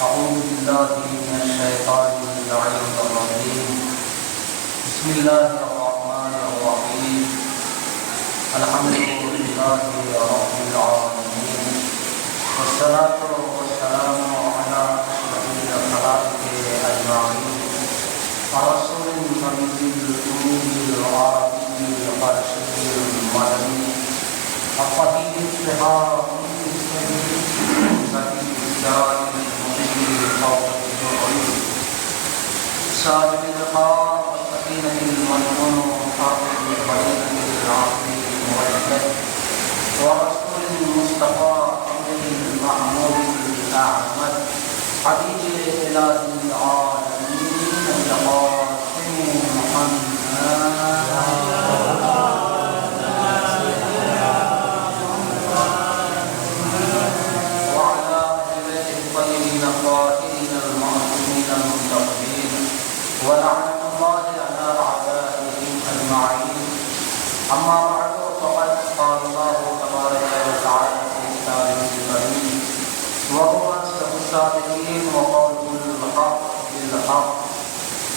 أعوذ بالله من الشيطان اللعين الرجيم بسم الله الرحمن الرحيم الحمد لله رب العالمين والصلاة والسلام على أشرف الخلائق أجمعين الرسول النبي الأمي العربي القرشي المدني الطهير الطهارة صاحب القار والسكينة المجنون وقاطع البرية العقل المولد ورسول المصطفى أمره المحمود الأحمد حبيب إله العالمين القاسم محمد ولعنة الله على أعدائهم أجمعين أما بعد فقد قال الله تبارك وتعالى في كتابه الكريم وهو أصدق الصادقين وقوله الحق بالحق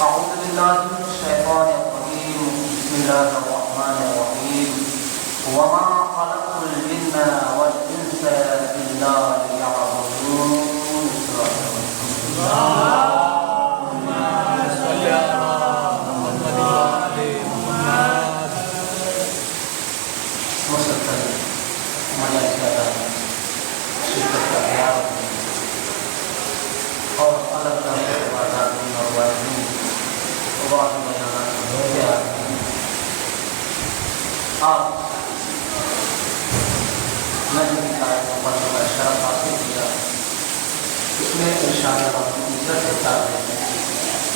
أعوذ بالله من الشيطان الرجيم بسم الله الرحمن الرحيم وما خلقت الجن والإنس إلا ليعبدون اور الگ الگ عبادات اور واجبین وبعض بیانات آپ نجم آیتوں پر شرف حاصل کیا اس میں ارشاد رب العزت ہوتا ہے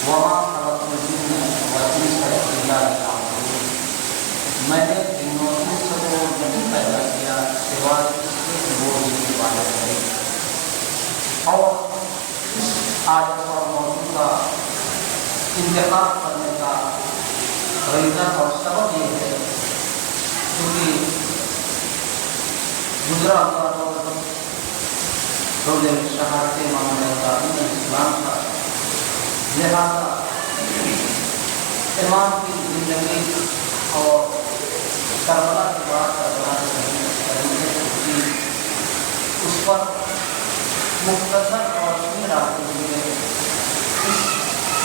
وما خلقت الجن والانس الا ليعبدون میں نے جنوں و انس کو نہیں پیدا کیا سوائے اس کے کہ وہ میری عبادت کریں اور اس آیت اور موضوع کا انتخاب کرنے کا ریزن اور سبب یہ ہے کیونکہ گزرا ہوا روز شہادت امام علیہ السلام کا لہذا امام کی زندگی اور کربلا کے بعد اس پر مختصر اور سمیر آتے ہوئے اس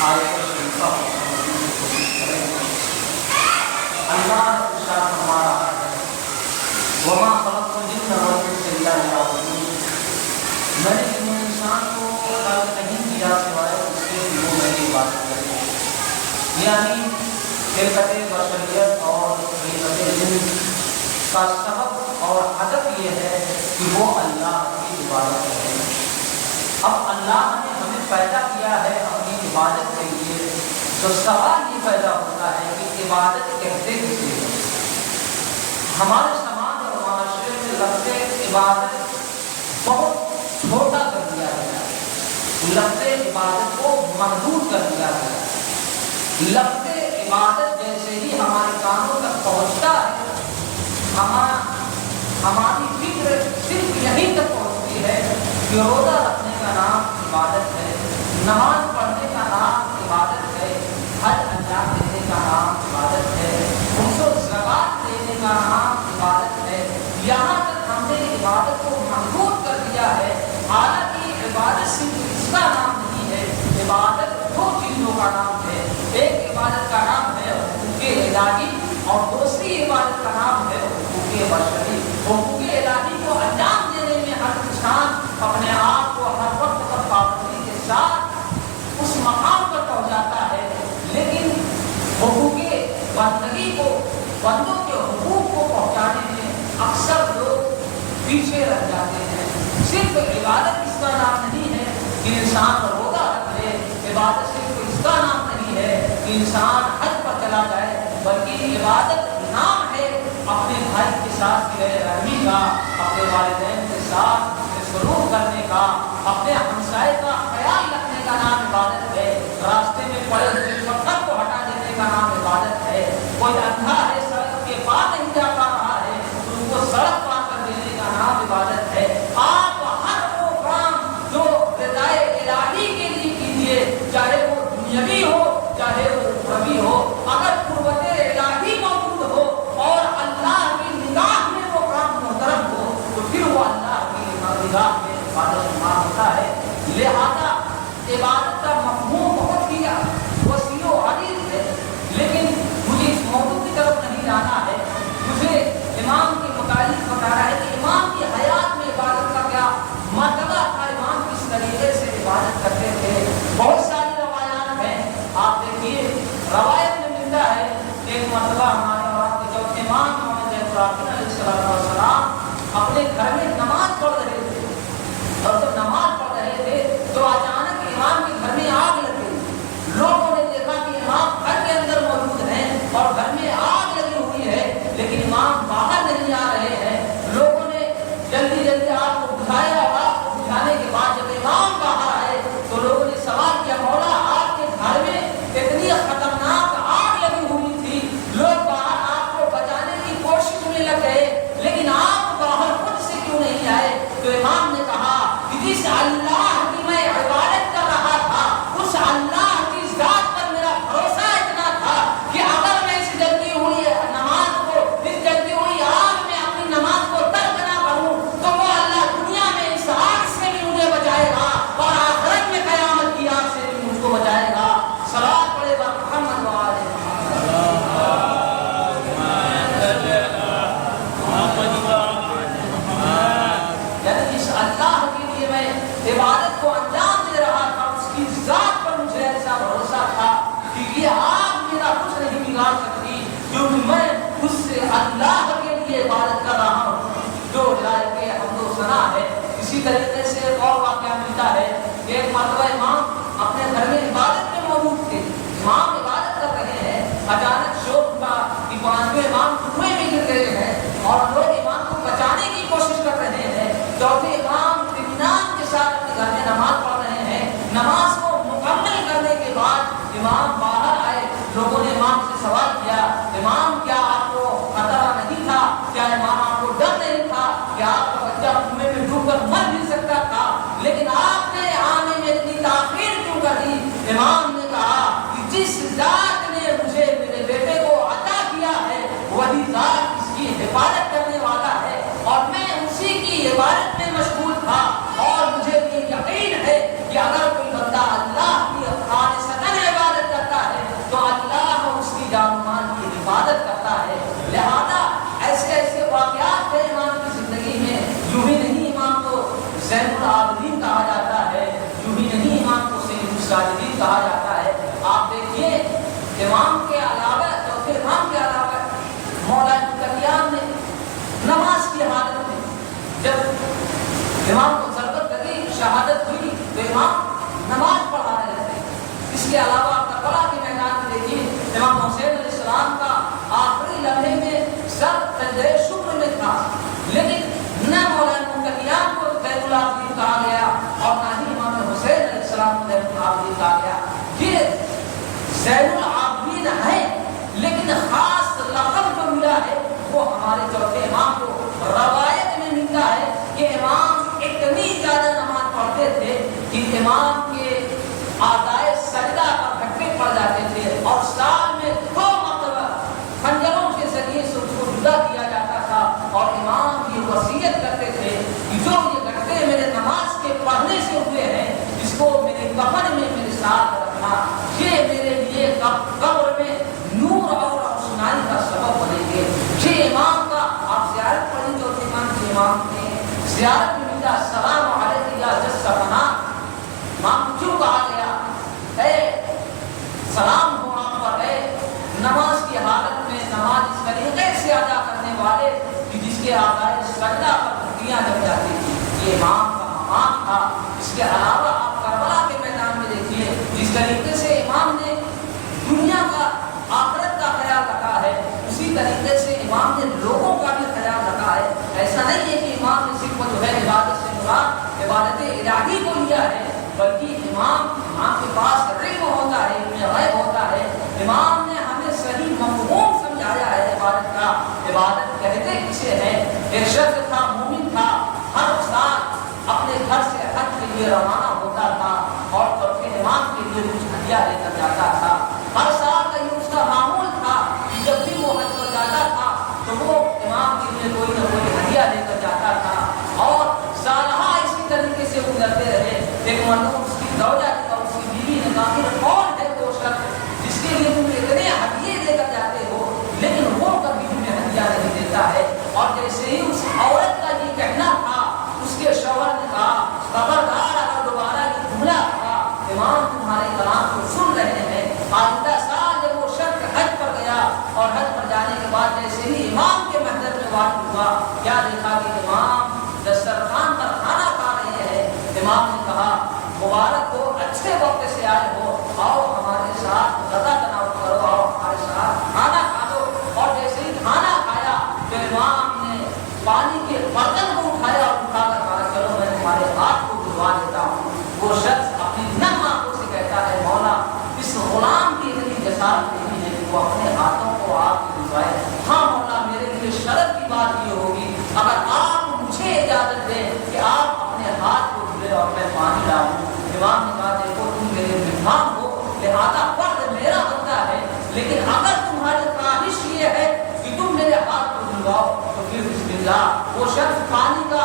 آیت شریفہ کو سمجھنے کی کوشش کریں گے۔ اللہ ارشاد فرما رہا ہے وما خلقت الجن والانس الا ليعبدون میں نے جن انسان کو خلق نہیں کیا سوائے اس کے کہ وہ میری عبادت کرے، یعنی خلقت بشریت اور خلقت جن کا سبب اور ہدف یہ ہے کہ وہ اللہ کی عبادت کرے۔ اب اللہ نے ہمیں پیدا کیا ہے اپنی عبادت کے لیے، تو سوال یہ پیدا ہوتا ہے کہ عبادت کہتے کسے ہیں؟ ہمارے سماج اور معاشرے میں لفظ عبادت بہت چھوٹا کر دیا گیا ہے، لفظ عبادت کو محدود کر دیا گیا ہے۔ لفظ عبادت جیسے ہی ہمارے کانوں تک پہنچتا ہے ہماری فکر صرف یہیں تک پہنچتی ہے کہ روزہ رکھنے کا نام عبادت ہے، نماز پڑھنے کا نام عبادت ہے، حج انجام دینے کا نام عبادت ہے، خمس و زکوٰۃ دینے کا نام عبادت ہے۔ یہاں تک ہم نے عبادت کو محدود کر دیا ہے، حالانکہ عبادت صرف اس کا نام نہیں ہے، عبادت دو چیزوں کا نام ہے۔ ایک عبادت کا نام ہے حقوق الہی اور دوسری عبادت کا نام ہے حقوق بشری۔ حقوق الہی کو انجام دینے میں ہر انسان اپنے آپ کو ہر وقت پر پابندی کے ساتھ اس مقام پر پہنچاتا ہے، لیکن حقوق بندگی کو، بندوں کے حقوق کو پہنچانے میں اکثر لوگ پیچھے رہ جاتے ہیں۔ صرف عبادت اس کا نام نہیں ہے کہ انسان روزہ رکھ لے، عبادت صرف اس کا نام نہیں ہے کہ انسان حج پر چلا جائے، بلکہ عبادت نام ہے اپنے بھائی کے ساتھ رحمی کا، اپنے والدین کے ساتھ سلوک کرنے کا، اپنے ہمسائے کا خیال رکھنے کا نام عبادت ہے۔ راستے میں پڑے ہوئے پتھر کو ہٹا دینے کا نام عبادت ہے۔ کوئی اندھا ہے سڑک کے پار نہیں جا پا رہا ہے تو اس کو سڑک پار کر دینے کا نام عبادت ہے۔ آپ ہر وہ کام جو رضائے الہی इबादत शुमार होता है। लिहाजा इबादत का मफ़हूम बहुत ही वसीअ व अरीज़ है, लेकिन मुझे इस मौजू की तरफ नहीं जाना है। मुझे इमाम के मुतालिक बताना है कि इमाम की हयात में इबादत का क्या मर्तबा था, इमाम किस तरीके से इबादत करते थे। बहुत सारी रवायात हैं, आप देखिए रवायत में मिलता है एक मर्तबा हमारे वहाँ के जब इमाम अलैहिस्सलाम अपने घर में नमाज पढ़ रहे थे, और जब नमाज पढ़ रहे थे तो अचानक इमाम के घर में आग लग गई। लोगों ने देखा कि इमाम घर के अंदर मौजूद हैं और घर में आग लगी हुई है, लेकिन इमाम बाहर नहीं आ रहे हैं। लोगों ने जल्दी जल्दी आग को बुझाया, आग को बुझाने के बाद जब इमाम बाहर आए तो लोगों ने सवाल किया, मौला आपके घर में इतनी खतरनाक आग लगी हुई थी, लोग बाहर आग को बचाने की कोशिश में लग गए, लेकिन आप बाहर खुद से क्यों नहीं आए? तो इमाम ने कहा कि जिस अल्लाह की मैं इबादत कर रहा था, उस अल्लाह की जात पर मेरा भरोसा इतना था कि अगर मैं इस जलती हुई नमाज को, इस जलती हुई आग में अपनी नमाज को तर्क ना करूं तो वो अल्लाह दुनिया में इस आग से भी मुझे बचाएगा और आखिरत में क़यामत की आग से भी मुझको बचाएगा। सलात पढ़े बा मुहम्मद व आले अल्लाह के लिए मैं इबादत को अंजाम दे रहा था, उसकी जात पर मुझे ऐसा भरोसा था कि ये आग मेरा कुछ नहीं बिगाड़ सकती, क्योंकि मैं उससे अल्लाह के लिए इबादत कर रहा हूँ जो के हमदो सना है। इसी तरीके से एक और वाक़या मिलता है। एक मरतबा इमाम अपने घर में इबादत में मौजूद थे, इमाम इबादत कर रहे हैं, अचानक शोर उठा कि पांचवें इमाम कुएं में गिर गए हैं और लोग इमाम को बचाने की कोशिश कर रहे हैं। चौथे इमाम इत्मीनान के साथ अपने घर में नमाज पढ़ रहे हैं। नमाज को मुकम्मल करने के बाद इमाम बाहर आए, लोगों ने इमाम से सवाल किया, इमाम क्या आपको खतरा नहीं था? क्या इमाम आपको डर नहीं था कि आपका बच्चा कुएं में डूबकर मर भी सकता था, लेकिन आपने आने में इतनी ताख़ीर क्यों कर दी? इमाम ने कहा कि जिस जात ने मुझे मेरे बेटे को अता किया है वही जात इसकी हिफाजत करने वाला है, और मैं उसी की इबादत में मशगूल था। और मुझे ये यकीन है कि अगर कोई बंदा अल्लाह की खालिसतन इबादत करता है तो अल्लाह उसकी जान मान की हिफाजत करता है। लिहाजा ऐसे ऐसे वाक़यात हैं इमाम की ज़िंदगी में। यूं ही नहीं इमाम को ज़ैनुल आबिदीन कहा जाता है, यूं ही नहीं इमाम को सय्यदुस साजिदीन कहा जाता है। आप देखिए इमाम के अलावा, चौथे इमाम के अलावा मौला मुत्तकियान ने नमाज की हालत में जब इमाम को ज़रूरत लगी, शहादत हुई, तो इमाम नमाज पढ़ा रहे थे। इसके अलावा करबला के मैदान में देखिए इमाम हुसैन अलैहिस्सलाम का आखिरी लम्हे में सर सजदे शुक्र में था, लेकिन न मौला मुत्तकियान को ज़ैनुल आबिदीन कहा गया और न ही इमाम हुसैन अलैहिस्सलाम को ज़ैनुल आबिदीन कहा गया। ये ज़ैनुल आबिदीन है, लेकिन खास लक़ब जो मिला है वो हमारे चौथे इमाम को रवायत में मिलता है कि इमाम इतनी ज़्यादा नमाज पढ़ते थे कि इमाम के आदाए सजदा पर खट्टे पड़ जाते थे और साल में 2 मरतबा खंजरों के जरिए से उसको जुदा किया जाता था। और इमाम ये वसीयत करते थे कि जो ये गट्टे मेरे नमाज के पढ़ने से हुए हैं, इसको मेरे कफन में मेरे साथ रखना, ये मेरे लिए कब्र में नूर और रोशनाई का सबब बनेंगे। ये इमाम का आप ज़ियारत पढ़ें, चौथे इमाम के इमाम ने ज़ियारत में मिला सलाम अलैका या जस्सफना। इमाम क्यों कहा गया है सलाम हो आप पर है? नमाज की हालत में नमाज इस तरीके से अदा करने वाले कि जिसके आदाए सजदा पर घुटियां जम जाती थी, ये इमाम का मकाम था। इसके अलावा आप करबला के मैदान में देखिए जिस तरीके से इमाम ने दुनिया का आखिरत का ख्याल रखा है, उसी तरीके से इमाम ने लोगों का भी ख्याल रखा है। ऐसा नहीं है कि इमाम ने सिर्फ जो है इबादत से मुराद इबादत इलाही को लिया है, बल्कि इमाम के पास इल्म होता है, इल्म गैब होता है। इमाम ने हमें सही मफ़हूम समझाया है इबादत का। इबादत कहते किसे है? एक शख्स था, मोमिन था, हर साल अपने घर से हज के लिए रवाना होता था और चौथे इमाम के लिए कुछ हदिया लेकर जाता था। हर साल का ये उसका मामूल था कि जब भी वो हज पर जाता था तो वो इमाम के लिए कोई न कोई हदिया लेकर जाता था। और सालहा इसी तरीके से गुजरते रहे। एक मरतबा उसकी दौजा की और उसकी बीवी ने कहा कि कौन है वो शख्स जिसके लिए तुम इतने हदिये लेकर जाते हो, लेकिन वो कभी तुम्हें हदिया नहीं देता है। और जैसे ही उस औरत का ये कहना था, उसके शौहर ने कहा खबरदार अगर दोबारा ये जुमला कहा, इमाम तुम्हारे कलाम को सुन रहे हैं। आइंदा साल जब वो शख्स हज पर गया और हज पर जाने के बाद जैसे ही इमाम के महज़र में वाक़ हुआ, क्या देखा कि इमाम दस्तरखान पर खाना खा रहे हैं। इमाम ने कहा मुबारक हो, अच्छे वक्त से आए हो, आओ हमारे साथ गदा तनाव करो, आओ हमारे साथ खाना खा लो। और जैसे ही खाना खाया तो इमाम ने पानी के बर्तन को उठाया और उठाकर कहा चलो मैं तुम्हारे हाथ को धुलवा देता हूँ। वो शख्स अपनी नम आंखों से कहता है मौला इस गुलाम की इतनी जसारत नहीं है कि वो अपने हाथों को आप धुलवाए। हाँ मौला, मेरे लिए शर्त की बात ये होगी अगर आप मुझे इजाजत दें कि आप अपने हाथ को धुले और मैं पानी डालूं। इमाम ने कहा देखो तुम मेरे मेहमान हो, लिहाजा फर्ज मेरा बनता है, लेकिन अगर तुम्हारी ख्वाहिश ये है कि तुम मेरे हाथ को धुलवाओ तो फिर बिस्मिल्लाह। वो शख्स पानी का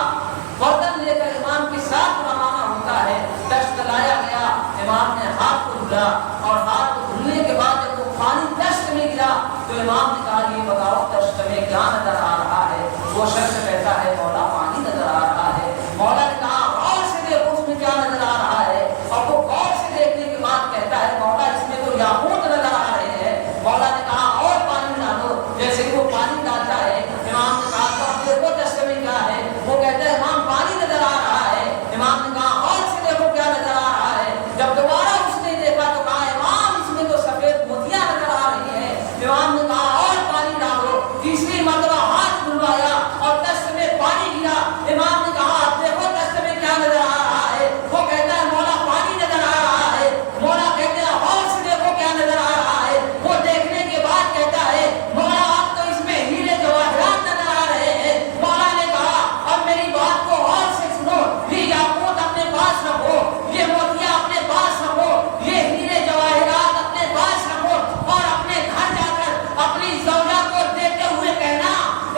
बर्तन लेकर इमाम के साथ रवाना होता है। दश्त लाया गया, इमाम ने हाथ को धुला और हाथ को धुलने के बाद जब वो पानी दश्त में गिरा तो इमाम ने कहा ये बताओ दश्त में क्या नजर आ रहा है। वो शख्स कहता है मौला पानी नजर आ रहा है। मौला ने कहा गौर से देखो उसमें क्या नजर आ रहा है। और वो गौर से देखने के बाद कहता है मौला इसमें तो याकूत नजर आ रहे हैं। मौला ने कहा और पानी डालो। जैसे ही वो पानी डालता है इमाम ने कहा तो अब देखो दश्त में क्या है। वो कहता है इमाम पानी नजर आ रहा है। इमाम ने कहा और से देखो क्या नजर आ रहा है। जब दोबारा उसने देखा तो कहा इमाम इसमें तो सफेद मोतियां नजर आ रही है। इमाम ने कहा और पानी डालो। तीसरी मरतबा हाथ धुलवाया और दश्त में पानी गिरा। इमाम ने कहा अब देखो दश्त में क्या नजर आ रहा है। वो कहता है मौला पानी नजर आ रहा है। मौला कहते हैं और से देखो क्या नजर आ रहा है। वो देखने के बाद कहता है मौला अब तो इसमें हीरे जवाहरात नजर आ रहे हैं। मौला ने कहा अब मेरी बात को और से सुनो, ये याकूत अपने पास रखो, ये मोतियां अपने पास रखो, ये हीरे जवाहरात अपने पास रखो और अपने घर जाकर अपनी ज़ौजा को देते हुए कहना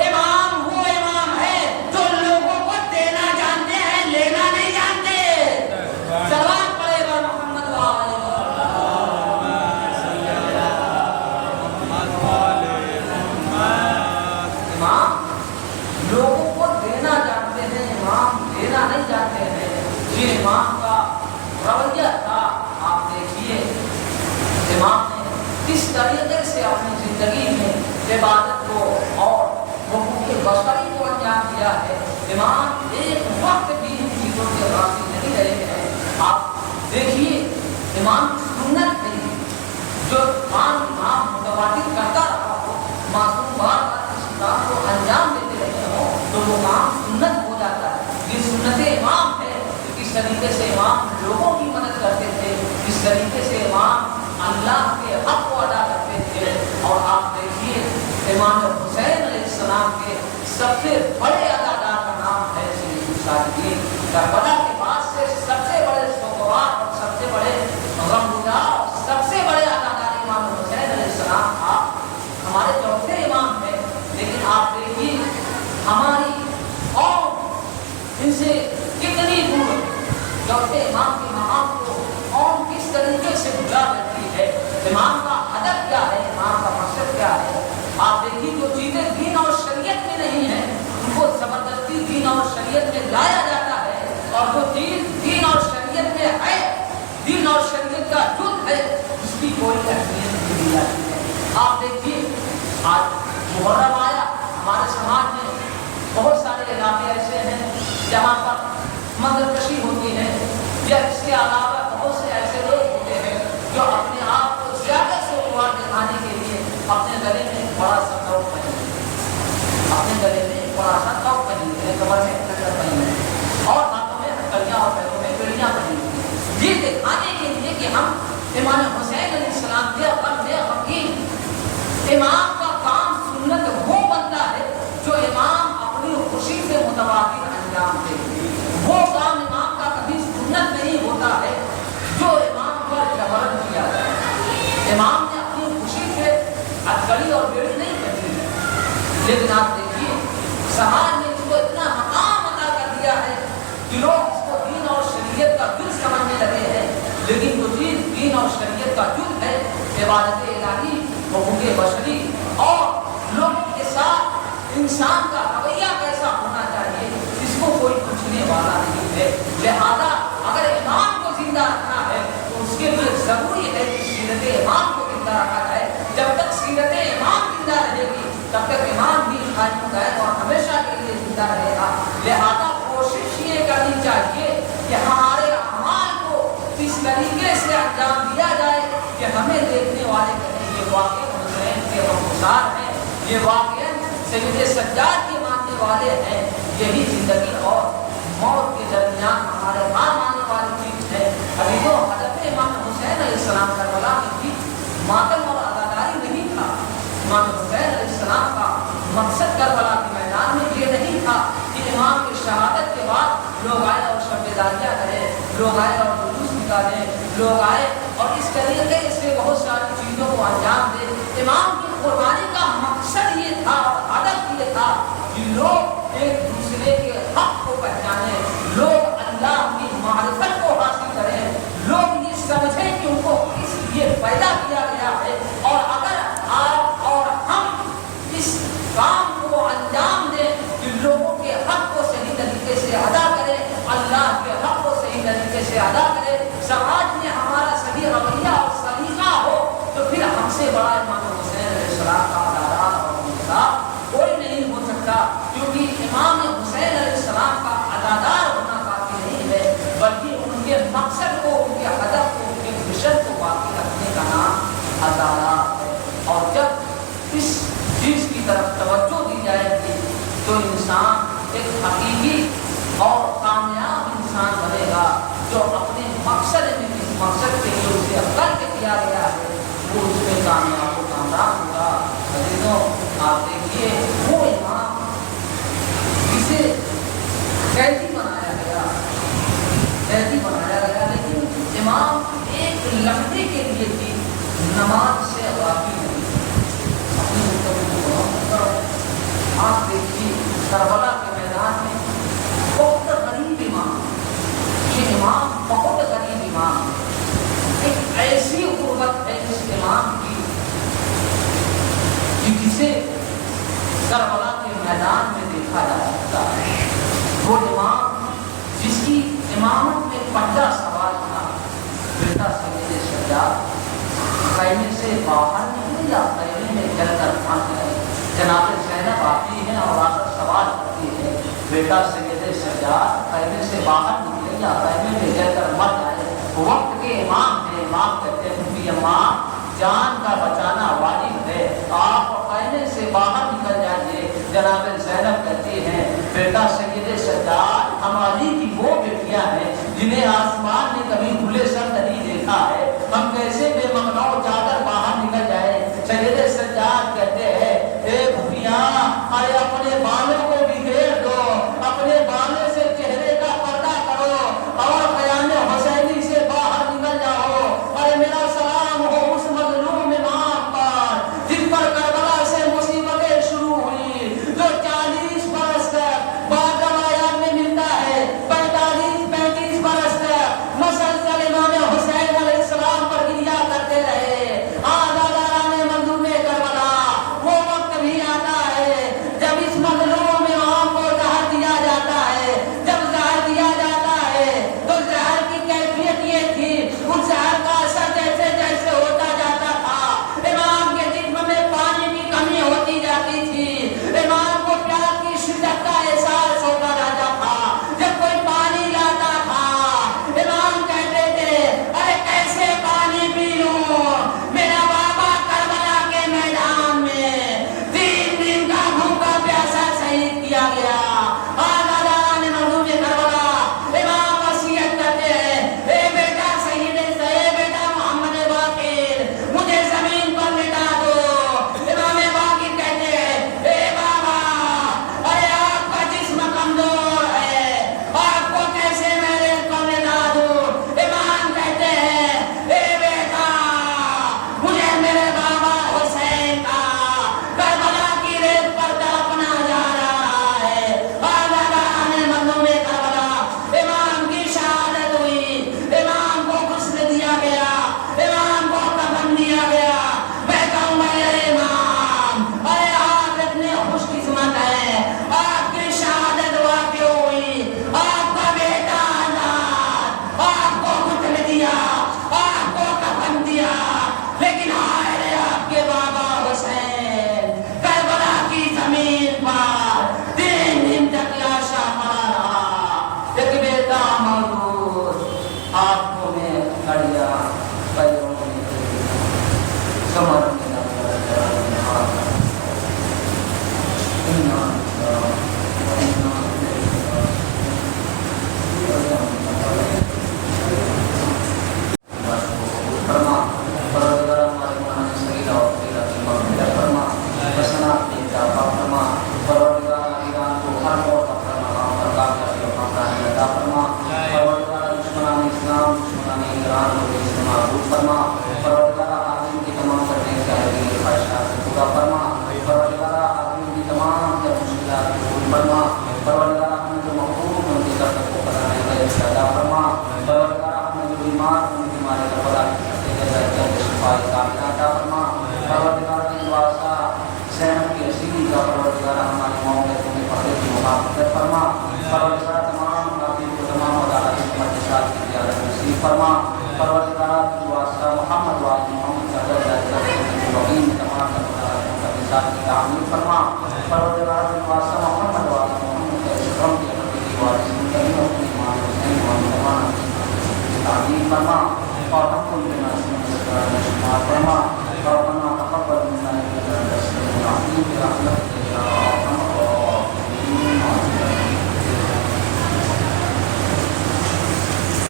इमाम वो इमाम है जो लोगों को देना जानते हैं, लेना नहीं जानते। सलाम पड़ेगा मोहम्मद वाले। इमाम लोगों को देना जानते हैं, इमाम देना नहीं जानते हैं। ये इमाम का रवैया था। आप देखिए इमाम ने किस तरीके से अपनी जिंदगी में इबादत को और हुकूक बशरी को अंजाम दिया है। इमाम एक वक्त भी इन चीज़ों के रास्ते नहीं रहे हैं। आप देखिए इमाम की सुन्नत नहीं जो इमाम मुतवातिर करता रहा हो, मासूम बार बार किसी काम को अंजाम देते रहे हो तो वो काम सुन्नत हो जाता है। ये सुन्नत इमाम है। किस तरीके से इमाम लोगों की मदद करते थे, किस तरीके से इमाम अल्लाह के हक को अदा करते थे। और आप देखिए इमाम हुसैन अलैहिस्सलाम के सबसे बड़े अदादार का नाम है सैयद सादिकीन। करबला के बाद से सबसे बड़े शोकवार और सबसे बड़े गमगुजार और सबसे बड़े अदादार इमाम हुसैन अलैहिस्सलाम आप हमारे चौथे इमाम हैं। लेकिन आप देखिए हमारी कौम इनसे कितनी दूर चौथे इमाम के मकाम को कौम किस तरीके से भुला देती है। इमाम का हदफ क्या है, इमाम का मकसद क्या है। आप देखिए जो चीजें दीन और शरीयत में नहीं है उनको जबरदस्ती दीन और शरीयत में लाया जाता है, और जो चीज दीन और शरीयत में है, दीन और शरीयत का जुद है, उसकी कोई अहमियत नहीं दी जाती है। आप देखिए आज मुहर्रम आया, हमारे समाज में बहुत सारे इलाके ऐसे हैं जहाँ पर मंगलकशी होती है, या इसके अलावा बहुत से ऐसे लोग होते हैं जो अपने आप को ज्यादा सोमवार दिखाने के लिए अपने गले में बड़ा सा टॉप पहनते हैं, अपने गले में बड़ा सा टॉप पहनते हैं, कमर में हथकड़ियाँ पहनते हैं और हाथों में हथकड़ियाँ और पैरों में बेड़ियाँ पहनते हैं, ये दिखाने के लिए कि हम इमाम हुसैन अलैहिस्सलाम के हकीम। इमाम का काम सुन्नत वो बनता है जो इमाम अपनी खुशी से मुतवातिर अंजाम दे। वो काम इमाम का कभी सुन्नत नहीं होता है जो इमाम पर जबरन किया जाए। इमाम ने अपनी खुशी से हथकड़ी और बेड़ी नहीं पहनी है, लेकिन आप देखिए समाज ने इसको इतना मकाम अदा कर दिया है कि लोग इसको दीन और لیکن جو چیز دین اور شریعت کا جز ہے، عبادت الہی، حقوق بشری اور لوگوں کے ساتھ انسان کا رویہ کیسا ہونا چاہیے، اس کو کوئی پوچھنے والا نہیں ہے۔ لہذا اگر امام کو زندہ رکھنا ہے تو اس کے لیے ضروری ہے کہ سیرت امام کو زندہ رکھا جائے۔ جب تک سیرت امام زندہ رہے گی تب تک امام بھی قائم ہے اور ہمیشہ کے لیے زندہ رہے گا۔ لہذا کوشش یہ کرنی چاہیے کہ ہمارے اعمال کو اس طریقے سے انجام دیا جائے کہ ہمیں دیکھنے والے کہیں یہ واقعہ حسین کے ہمسار ہیں، یہ واقعہ سید سجاد کے ماننے والے ہیں۔ یہی زندگی اور موت کے درمیان ہمارے ہار ماننے والی چیز ہے۔ ابھی تو حضرت امام حسین علیہ السلام کربلا میں بھی ماتم اور عزاداری نہیں تھا۔ امام حسین علیہ السلام کا مقصد کربلا کے میدان میں یہ نہیں تھا کہ امام کی شہادت کے بعد لوگ آئے اور شبیداریاں کریں، لوگ آئے اور جلوس نکالیں، لوگ آئے اور اس طریقے سے بہت ساری چیزوں کو انجام دیں۔ امام کی قربانی کا مقصد یہ تھا اور ہدف یہ تھا کہ لوگ ایک دوسرے کے حق کو پہچانیں، لوگ اللہ کی معرفت کو حاصل کریں، لوگ یہ سمجھیں کہ ان کو اس لیے پیدا کیا گیا ہے۔ اور اگر آپ اور ہم اس کام کو انجام دیں کہ لوگوں کے حق کو صحیح طریقے سے ادا کریں، اللہ کے حق کو صحیح طریقے سے ادا کریں، سماج میں ہمارا صحیح رویہ اور سلیقہ ہو، تو پھر ہم سے بڑا امام حسین علیہ السلام کا عدالت اور انصاف کوئی نہیں ہو سکتا۔ کیونکہ امام حسین علیہ السلام کا عدالت ہونا کافی نہیں ہے، بلکہ ان کے مقصد کو، ان کے ہدف کو، ان کے مشن کو باقی رکھنے کا نام عدالت ہے۔ اور جب اس چیز کی طرف توجہ دی جائے گی تو انسان ایک حقیقی اور کامیاب انسان بنے گا، جو اپنے مقصد میں، جس مقصد کے لیے اسے عقل کے کیا گیا ہے، وہ اس میں کامیاب و کامران ہوگا۔ عزیزوں، آپ دیکھیے وہ امام جسے قیدی بنایا گیا، لیکن امام ایک لمحے کے لیے بھی نماز سے غافل نہیں۔ اپنی گفتگو کو آپ دیکھیے کربلا کے میدان میں بہت غریب امام، یہ امام بہت غریب امام، ایک ایسی غربت ہے اس امام کی جسے کربلا کے میدان میں دیکھا جا سکتا ہے۔ وہ امام جس کی امامت میں پنجہ سوال تھا، بیٹا سید سجاد خیمے سے باہر نکلے یا خیمے میں جل کر مر گئے۔ جناب زینب آتی ہے اور آ کر سوال کرتی ہے، بیٹا سید سجاد خیمے سے باہر نکلے یا خیمے میں جل کر مر جائے۔ وقت کے امام ہیں، امام کہتے ہیں کہ امام جان کا بچانا واجب ہے، آپ خیمے سے باہر نکل جائیے۔ جناب زینب کہتی ہیں، بیٹا سید سجاد ہماری کی وہ بیٹیاں ہیں جنہیں آسمان نے کبھی کھلے سر نہیں دیکھا ہے، ہم کیسے بے مقناع جا کر باہر نکل جائے۔ سید سجاد کہتے ہیں، اے بھویاں، ارے اپنے بالوں کو بکھیر دو، اپنے بالوں سے چہرے کا پردہ کرو اور قیام حسینی سے باہر نکل جاؤ۔ ارے میرا سلام ہو اس مظلوم امام پر جن پر کربلا سے مصیبتیں شروع ہوئی، جو 40 برس تک بعض روایات میں ملتا ہے 45-35 برس تک مسلسل امام آنکھوں میں گھڑیاں، پیروں میں کمر میں